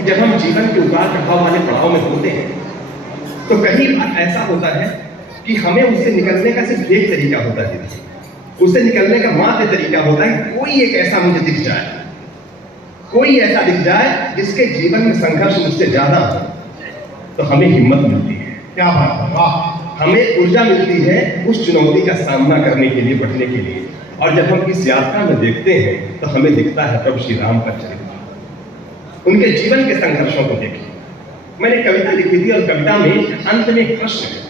कि जब हम जीवन के उतार चढ़ाव वाले पड़ाव में होते हैं तो कई बार ऐसा होता है कि हमें उससे निकलने का सिर्फ एक तरीका होता है, उससे निकलने का मात्र तरीका होता है कोई एक ऐसा मुझे दिख जाए, कोई ऐसा दिख जाए जिसके जीवन में संघर्ष मुझसे ज्यादा हो, तो हमें हिम्मत मिलती है। क्या बात है, वाह। हमें ऊर्जा मिलती है उस चुनौती का सामना करने के लिए, बढ़ने के लिए। और जब हम इस यात्रा में देखते हैं तो हमें दिखता है प्रभु श्री राम का चरित्र, उनके जीवन के संघर्षों को देखिए। मैंने कविता लिखी थी और कविता में अंत में एक प्रश्न है।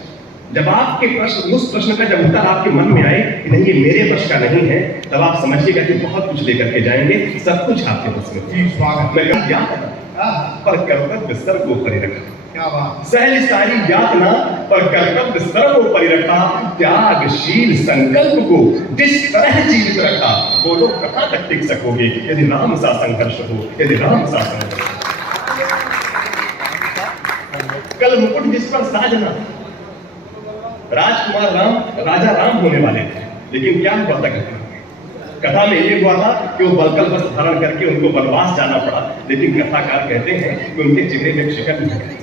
जब आपके प्रश्न, उस प्रश्न का जब उत्तर आपके मन में आए कि नहीं ये मेरे वश का नहीं है, तब आप समझिएगा कि बहुत कुछ लेकर के जाएंगे, सब कुछ आपके बस में। जी स्वागत। मैं पर कर्तव्य सर्व ऊपर रखा, क्या बात। सहज सारी यातना पर कर्तव्य सर्व ऊपर रखा, त्यागशील संकल्प को जिस तरह जीवित रखा, वो लोग कहां तक टिक सकोगे यदि राम सा संघर्ष हो, यदि राम सा संघर्ष। कल मुकुट जिस पर साजना, राजकुमार राम राजा राम होने वाले थे, लेकिन क्या हुआ था कथा में? ये हुआ था कि वो बलकल वस्त्र धारण करके उनको वनवास जाना पड़ा, लेकिन कथाकार कहते हैं कि उनके चेहरे में शिकन नहीं है।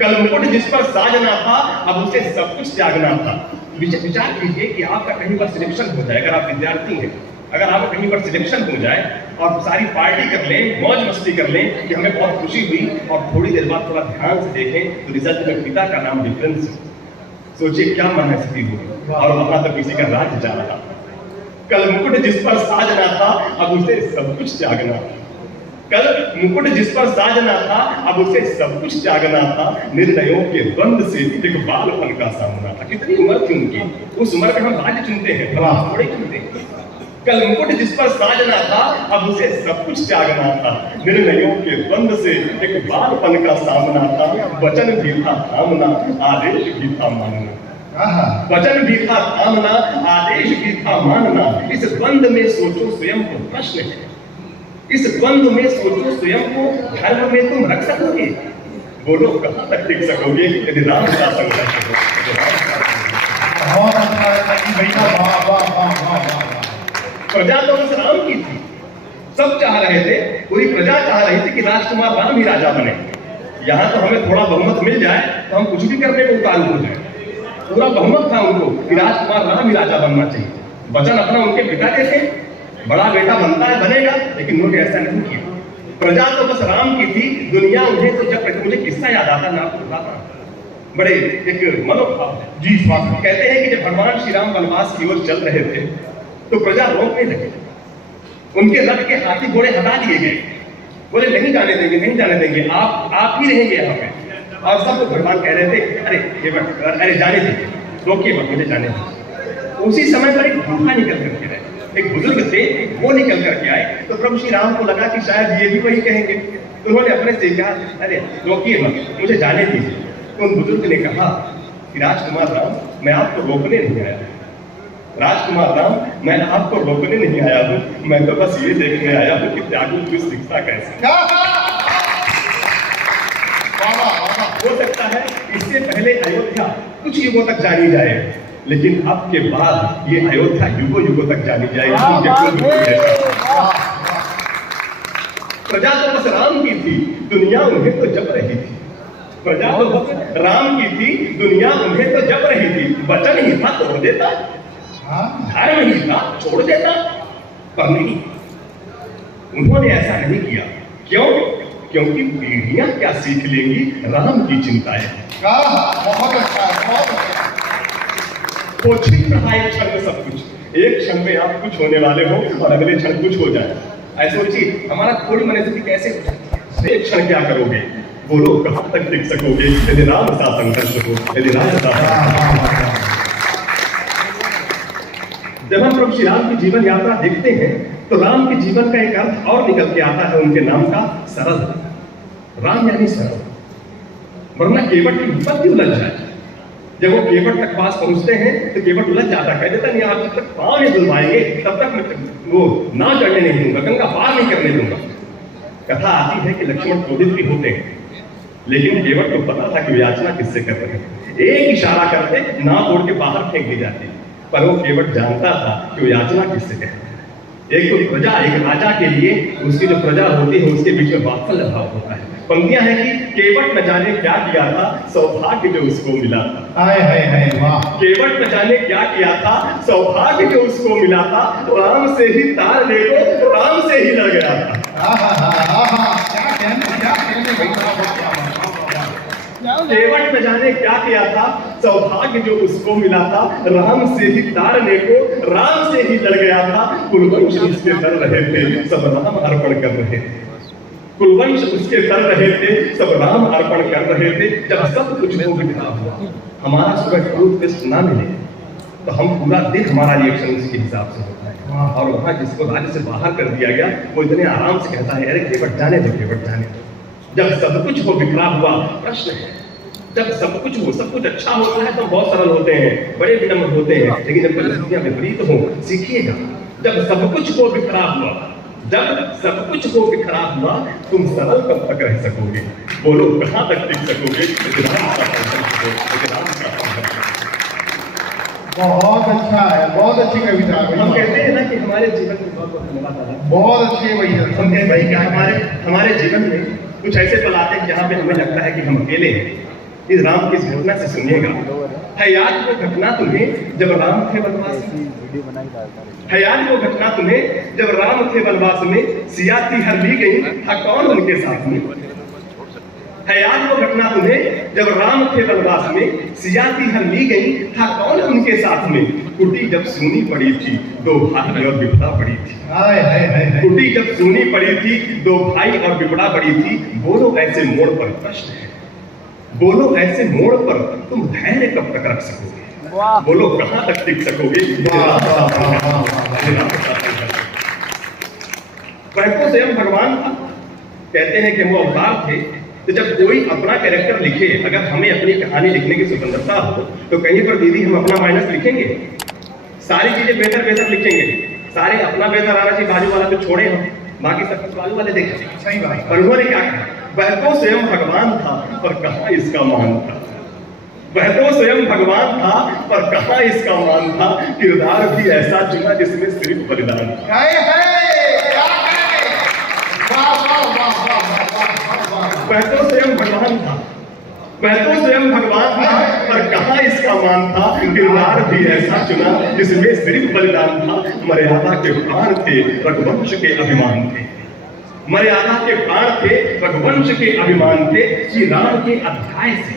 कल मुकुट जिस पर साजना था, अब उसे सब कुछ त्यागना था। विचार कीजिए कि आपका कहीं पर सिलेक्शन हो जाए, अगर आप विद्यार्थी हैं, अगर आपका कहीं पर सिलेक्शन हो जाए और सारी पार्टी कर लें, मौज मस्ती कर लें कि हमें बहुत खुशी हुई, और थोड़ी देर बाद थोड़ा ध्यान से देखें तो रिजल्ट में पिता का नाम डिफरेंस है। सोचिए क्या मनस्थिति होगी, और वहां तो किसी का राज्य जा रहा। कल मुकुट जिस पर साजना था, अब उसे सब कुछ त्यागना। कल मुकुट जिस पर साजना था, अब उसे सब कुछ त्यागना था। निर्णयों के द्वंद से एक बालपन का सामना था। कितनी उम्र थी उनकी, उस उम्र में हम राज्य चुनते हैं, थोड़े चुनते हैं। कल मुकुट जिस पर साजना था, अब उसे सब कुछ त्यागना था। निर्णयों के द्वंद से एक बालपन का सामना था। वचन भी था थामना, आदेश भी था मानना। वचन भी था थामना, आदेश भी था मानना। इस द्वंद में सोचो स्वयं को, प्रश्न है, इस द्वंद में सोचो स्वयं को, धर्म में तुम रख सकोगे? बोलो कहां तक टिक सकोगे यदि राम का संघर्ष हो? बहुत अच्छा है भैया, वाह वाह वाह वाह। प्रजा तो बस राम की थी, सब चाह रहे थे, पूरी प्रजा चाह रही थी कि राजकुमार राम ही राजा बने। यहाँ तो हमें थोड़ा बहुमत मिल जाए तो हम कुछ भी करने को उतारू हो जाए। पूरा बहुमत था उनको कि राजकुमार राम ही राजा बनना चाहिए। वचन अपना उनके पिता के थे, बड़ा बेटा बनता है बनेगा, लेकिन उन्होंने ऐसा नहीं किया। प्रजा तो बस राम की थी, दुनिया उन्हें तो जब मुझे किस्सा याद आता ना बताता, बड़े एक मनोभाव है। जी स्वागत। कहते हैं कि जब भगवान श्री राम वनवास की ओर चल रहे थे तो प्रजा रोकने लगे, उनके रथ के हाथी घोड़े हटा दिए गए, बोले नहीं जाने देंगे, नहीं जाने देंगे, आप ही रहेंगे यहाँ पे। और सब लोग भगवान कह रहे थे अरे जाने दीजिए, रोकिए मत, मुझे जाने दीजिए। उसी समय पर एक बूढ़ा निकल करके रहे, एक बुजुर्ग थे, वो निकल करके आए। तो प्रभु श्री राम को लगा कि शायद ये भी वही कहेंगे, तो उन्होंने अपने से कहा अरे रोकिए मत, मुझे जाने दीजिए। तो उन बुजुर्ग ने कहा कि राजकुमार राम, मैं आपको रोकने नहीं आया, राजकुमार राम मैं आपको रोकने नहीं आया हूँ, मैं तो बस ये देखने आया हूँ कि त्यागू की शिक्षा कैसे। हो सकता है इससे पहले अयोध्या कुछ युगों तक जानी जाए, लेकिन अब के बाद ये अयोध्या युगों युगों तक जानी जाएगी। प्रजा तो बस राम की थी, दुनिया उन्हें तो जप रही थी। प्रजा तो बस राम की थी, दुनिया उन्हें तो जप रही थी। वचन ही था तोड़ देता, धर्म ही था छोड़ देता, पर नहीं, उन्होंने ऐसा नहीं किया। क्यों? क्योंकि पीढ़ियां क्या सीख लेंगी, राम की चिंता है। बहुत अच्छा है, बहुत अच्छा। वो छिप रहा एक क्षण में सब कुछ, एक क्षण में आप कुछ होने वाले हो और अगले क्षण कुछ हो जाए। ऐसे सोचिए हमारा थोड़ी मनस्थिति कैसे हो जाए, एक क्षण क्या करोगे? बोलो कहां तक टिक सकोगे यदि राम सा संघर्ष हो, यदि राम सा। जब हम प्रभु श्री राम की जीवन यात्रा देखते हैं तो राम के जीवन का एक अर्थ और निकल के आता है उनके नाम का, सरल। राम यानी सरल, वरना केवट की विपत्ति उलझ जाए। जब वो केवट तक पास पहुंचते हैं तो केवट उलझ जाता, कह देता नहीं आप जब तक पांव नहीं धुलवाएंगे तब तक मैं वो नाव चढ़ने नहीं दूंगा, गंगा पार नहीं करने दूंगा। कथा आती है कि लक्ष्मण क्रोधित भी होते हैं, लेकिन केवट को पता था कि वो याचना किससे कर रहे हैं। एक इशारा करते नाव तोड़ के बाहर फेंक दी जाती, पर वो केवट जानता था कि वो याचना किससे कह रहे हैं। एक तो प्रजा, एक राजा के लिए उसकी जो प्रजा होती है उसके बीच में वात्सल्य भाव होता है। पंक्तियां हैं कि केवट न जाने क्या किया था, सौभाग्य जो उसको मिला था। हाय हाय हाय वाह। केवट न जाने क्या किया था, सौभाग्य जो उसको मिला था, राम से ही तार देखो, राम से ही लड़ गया था। क्या कहने भैया। केवट न जाने क्या किया था, सौभाग्य जो उसको मिला था, राम से ही तारने को, राम से ही लड़ गया था। कुलवंश उसके डर रहे थे, सब राम अर्पण कर रहे थे। कुलवंश उसके डर रहे थे, सब राम अर्पण कर रहे थे। जब सब कुछ हो बिखरा हुआ, हमारा सुबह टूथपेस्ट ना मिले तो हम पूरा दिन हमारा रिएक्शन उसके हिसाब से होता है। और वहां जिसको राज्य से बाहर कर दिया गया वो इतने आराम से कहता है, अरे केवट जाने दो, केवट जाने दो। जब सब कुछ हो बिखरा हुआ, प्रश्न है, जब सब कुछ हो, सब कुछ अच्छा होता है तो बहुत सरल होते हैं, बड़े विनम्र होते हैं। लेकिन जब परिस्थितियां विपरीत हो, सीखिएगा, जब सब कुछ हो बिखरा हुआ, जब सब कुछ हो बिखरा हुआ, तुम सरल कब तक रह सकोगे? बोलो कहां तक टिक सकोगे? बहुत अच्छा है, बहुत अच्छी कविता है। हम कहते हैं ना कि हमारे जीवन में बहुत बहुत धन्यवाद दादा। बहुत अच्छी है भैया। हम कहते हैं कि हमारे जीवन में कुछ ऐसे पल आते हैं जहाँ पे हमें लगता है कि हम अकेले हैं। इस राम की इस घटना से सुनिएगा। है याद वो घटना तुम्हें जब राम थे वनवास में? है याद वो घटना तुम्हें जब राम थे वनवास में, सिया थी हर ली गई, था कौन उनके साथ में? है याद वो घटना तुम्हें जब राम थे वनवास में, सिया थी हर ली गई, था कौन उनके साथ में? कुटी जब सूनी पड़ी थी, दो भाई और विपदा पड़ी थी। कुटी जब सूनी पड़ी थी, दो भाई और विपदा पड़ी थी। बोलो ऐसे मोड़ पर, प्रश्न है, बोलो ऐसे मोड़ पर तुम धैर्य कब तक रख सकोगे? बोलो कहां तक टिक सकोगे? वह स्वयं भगवान था। कहते हैं कि वो अवतार थे। तो जब कोई अपना कैरेक्टर लिखे, अगर हमें अपनी कहानी लिखने की स्वतंत्रता हो तो कहीं पर दीदी हम अपना माइनस लिखेंगे, सारी चीजें बेहतर बेहतर लिखेंगे। सारे अपना बेहतर आना चाहिए, बाजू वाला तो छोड़े हम, बाकी सब कुछ बाजू वाले देखें। सही बात। पर उन्होंने क्या कहा? वह तो स्वयं भगवान था पर कहां इसका मान था। वह तो स्वयं भगवान था पर कहां इसका मान था। किरदार भी ऐसा चुना जिसमें सिर्फ बलिदान था। वह तो स्वयं भगवान था, वह तो स्वयं भगवान था पर कहां इसका मान था। किरदार भी ऐसा चुना जिसमें सिर्फ बलिदान था। मर्यादा के प्राण थे, रघुवंश के अभिमान थे। मर्यादा के प्राण थे, रघुवंश के अभिमान थे। श्री राम के अध्याय से,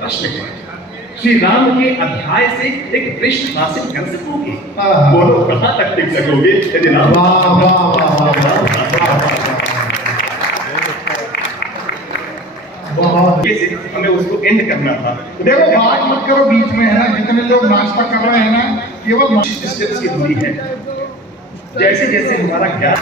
प्रश्न है, श्री राम के अध्याय से एक पृष्ठ हासिल कर सकोगे? बोलो कहां तक टिक सकोगे? यदि राम हमें उसको एंड करना था। देखो बात मत करो बीच में, है ना, जितने लोग नाश्ता कर रहे हैं ना, केवल डिस्टेंस की दूरी है। जैसे जैसे हमारा ज्ञान,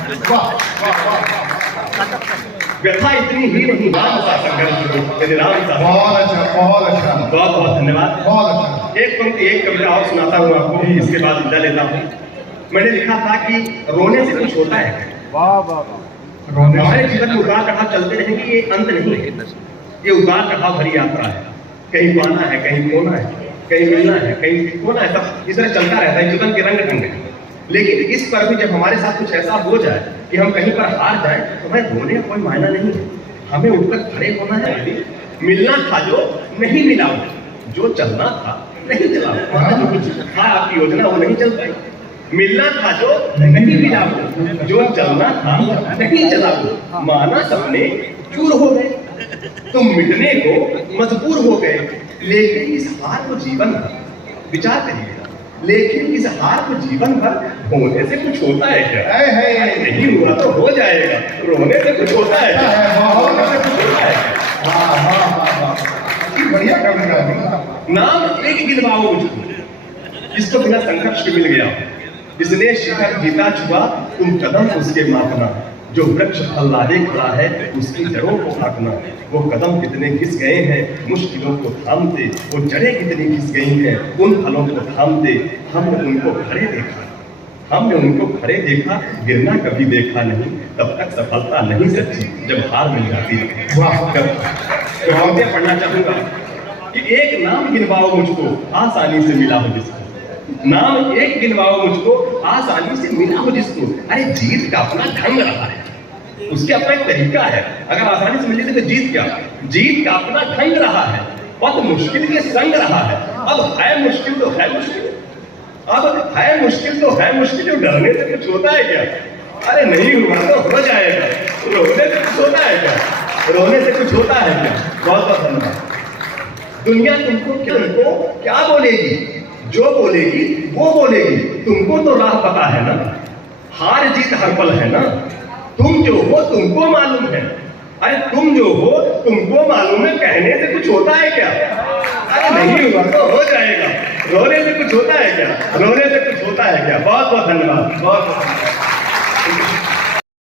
व्यथा इतनी ही नहीं, राम का संघर्ष, यदि राम का। बहुत अच्छा, बहुत अच्छा, बहुत बहुत धन्यवाद। बहुत अच्छा। एक पंक्ति, एक कविता और सुनाता हूँ आपको, इसके बाद विदा लेता हूँ। मैंने लिखा था कि रोने से कुछ होता है। वाह वाह वाह। हमारे जीवन में उतार चढ़ाव चलते रहेंगे, ये अंत नहीं है। ये उतार चढ़ाव भरी यात्रा है। कहीं पाना है, कहीं खोना है, कहीं मिलना है, कहीं खोना है, सब इस तरह चलता रहता है। जीवन के रंग ढंग है। लेकिन इस पर भी जब हमारे साथ कुछ ऐसा हो जाए कि हम कहीं पर हार जाएं, तो हमें रोने का कोई मायना नहीं है। हमें उठकर खड़े होना है। मिलना था जो नहीं मिला, जो चलना था नहीं चला, जो कुछ था आपकी योजना वो नहीं चल पाई। मिलना था जो नहीं मिला, जो चलना था नहीं चला, माना सपने चूर हो गए, तुम मिटने को मजबूर हो गए। लेकिन इस हार को जीवन भर, विचार करिएगा, लेकिन इस हार को जीवन भर होने से कुछ होता है क्या? नहीं हुआ तो हो जाएगा। रोने से कुछ होता है क्या? बढ़िया कविता। नाम एक गिनवाओ मुझको, जिसको बिना संघर्ष के मिल गया, जिसने शिखर जीता छुआ, तुम कदम उसके मापना। जो वृक्ष फल लादे खड़ा है, उसकी जड़ों को काटना। वो कदम कितने घिस गए हैं, मुश्किलों को थामते, वो जड़ें कितनी घिस गई हैं, उन फलों को थामते। हमने उनको खड़े देखा, हमने उनको खड़े देखा, गिरना कभी देखा नहीं। तब तक सफलता नहीं सच्ची, जब हार मिल जाती है। पढ़ना चाहूंगा कि एक नाम गिनवाओ मुझको, आसानी से मिला हो जिसको। नाम एक गिनवाओ मुझको, आसानी से मिला हो जिसको। अरे जीत का अपना ढंग रहा है, उसके अपना एक तरीका है। अगर आसानी से मिल जाए तो जीत क्या, जीत का अपना ढंग रहा है। बहुत मुश्किल के संग रहा है। अब है मुश्किल तो है मुश्किल, अब है मुश्किल तो है मुश्किल, डरने से कुछ होता है क्या? अरे नहीं हुआ तो हो जाएगा, रोने से कुछ होता है क्या? रोने से कुछ होता है क्या? बहुत बहुत धन्यवाद। दुनिया तुमको क्या बोलेगी? जो बोलेगी वो बोलेगी, तुमको तो राह पता है ना, हार जीत हर पल है ना। तुम जो हो तुमको मालूम है, अरे तुम जो हो तुमको मालूम है, कहने से कुछ होता है क्या? अरे नहीं हुआ तो हो जाएगा, रोने से कुछ होता है क्या? रोने से कुछ होता है क्या? बहुत बहुत धन्यवाद, बहुत बहुत धन्यवाद।